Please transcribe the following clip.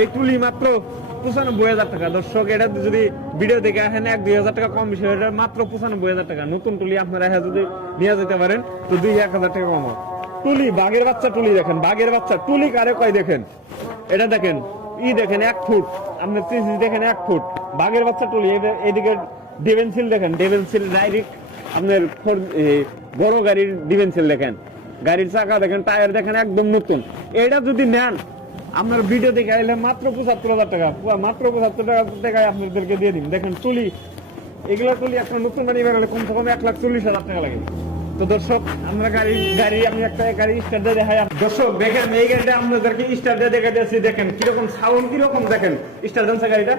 এই টুলি মাত্র 95,000 টাকা। দর্শক এটা যদি ভিডিও দেখে আসেন 1-2 হাজার টাকা কম বেশি, এটা মাত্র 95,000 টাকা। নতুন টুলি আপনারা যদি নিয়ে যেতে পারেন তো 2-1 হাজার টাকা কম। টুলি বাঘের বাচ্চা টুলি দেখেন, বাঘের বাচ্চা টুলি কারে কয় দেখেন, এটা দেখেন দেখেন 1 ফুট, আপনার দেখেন 1 ফুট বাঘের বাচ্চা টুলি। এদিকে ডিভেন্সিল দেখেন, ডিভেন্সিল ডাইরেক্ট আপনার বড় গাড়ির ডিভেন্সিল দেখেন, গাড়ির চাকা দেখেন, টায়ার দেখেন একদম নতুন। এটা যদি নেন আপনার ভিডিও দেখে আইলে মাত্র 75,000 টাকা, মাত্র 75 টাকায় আপনাদেরকে দিয়ে দিন। দেখেন টুলি, এগুলো টুলি আপনার নতুন গাড়ি বেরোলে কমসে কম 1,40,000 টাকা লাগে। তো দর্শক আমরা গাড়ি আমি একটা গাড়ি স্টার্ট দিয়ে দেখাই। দর্শক দেখেন এই গাড়িটা আপনাদেরকে স্টার্ট দিয়ে দেখে দিয়েছি, দেখেন কিরকম সাউন্ড, কিরকম দেখেন স্টার্ট দেন গাড়িটা।